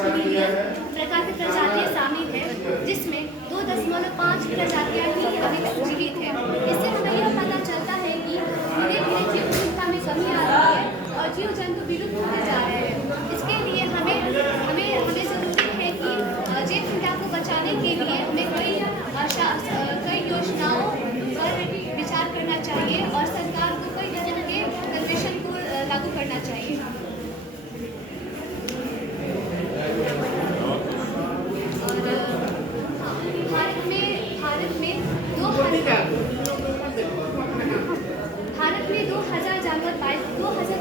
5 million प्रकार की प्रजातियाँ शामिल है, जिसमें 2.5 प्रजातियाँ ही अभी तक जीवित है। इससे हमें यह पता चलता है कि धीरे धीरे जीव विविधता में कमी आ रही है और जीव जंतु विलुप्त होते जा रहे हैं। इसके लिए हमें ज़रूरी है कि जीव विविधता को बचाने के लिए हमें कई योजनाओं पर विचार करना चाहिए और सरकार को कई तरह के कन्वेंशन को लागू करना चाहिए। और भारत में 2000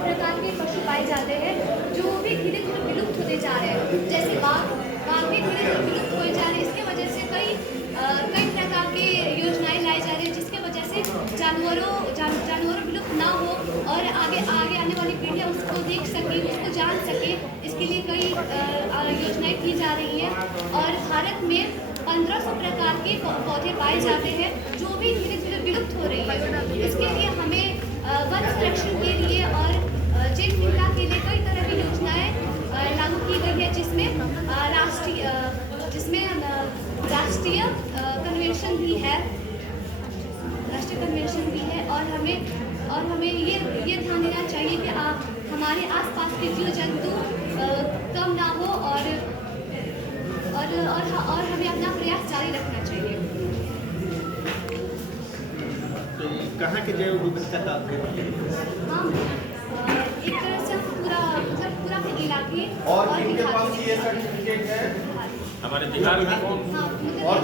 प्रकार के पशु पाए जाते हैं, जो भी धीरे धीरे विलुप्त होते जा रहे हैं। जैसे बाघ भी धीरे धीरे विलुप्त हो जा रहे हैं। इसके वजह से कई प्रकार की योजनाएं लाई जा रही है, जिसके वजह से जानवरों विलुप्त ना हो और आगे आने वाली पीढ़ियाँ उसको देख सके, उसको जान सके। इसके लिए कई योजनाएं की जा रही है। और भारत में 1500 प्रकार के पौधे पाए जाते हैं, जो भी धीरे धीरे विलुप्त हो रही है। इसके लिए हमें वन संरक्षण के लिए और जैव विविधता के लिए कई तरह की योजनाएं लागू की गई है, जिसमें राष्ट्रीय कन्वेंशन भी है। और हमें ये ध्यान देना चाहिए कि हमारे आसपास के जीव जंतु कम ना हो और हमें अपना प्रयास जारी रखना चाहिए। तो कहाँ के जैव विविधता का हम एक तरह से पूरा इलाके और इनके पास ये सर्टिफिकेट है हमारे बिहार में कौन और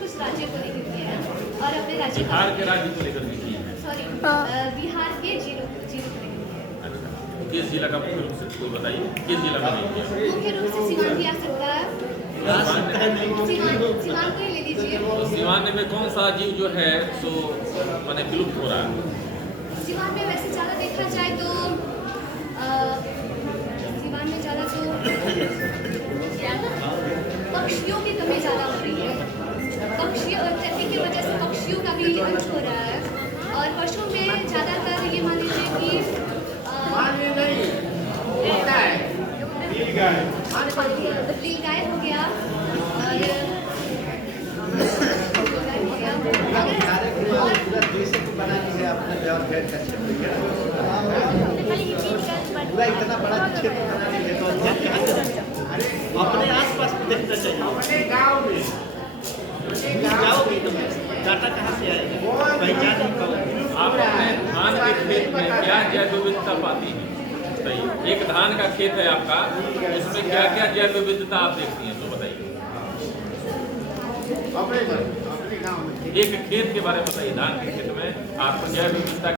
कुछ राज्य को लेकर किया है और अपने राज्य बिहार के राज्य को लेकर भी किए हैं। सॉरी बिहार के जीरो किस जिला का मुख्य रूप से कोई बताइए, किस जिला में नहीं किया? मुख्य रूप से सीवान भी आ सकता है। सीवान को ही ले लीजिए। तो सीवान में कौन सा जीव जो है सो माने विलुप्त हो रहा है? सीवान में वैसे ज़्यादा देखा जाए तो सीवान में ज़्यादा तो पक्षियों की कमी ज़्यादा हो रही है। खेती की वजह से पक्षियों का भी अंत हो रहा है। और पशु में ज़्यादातर ये मान लीजिए कि नील गाय हो गया पूरा इतना बड़ा क्षेत्र बना लीजिए तो अपने आसपास देखना चाहिए। अपने गांव में जाओगे तो डाटा कहाँ से आएगा, पहचान नहीं पाओगे। आप अपने धान के खेत में क्या जैव विविधता पाती हैं? बताइए, एक धान का खेत है आपका, उसमें क्या क्या जैव विविधता आप देखती हैं तो बताइए। अपने गांव में एक खेत के बारे में बताइए, धान के खेत में आपको जैव विविधता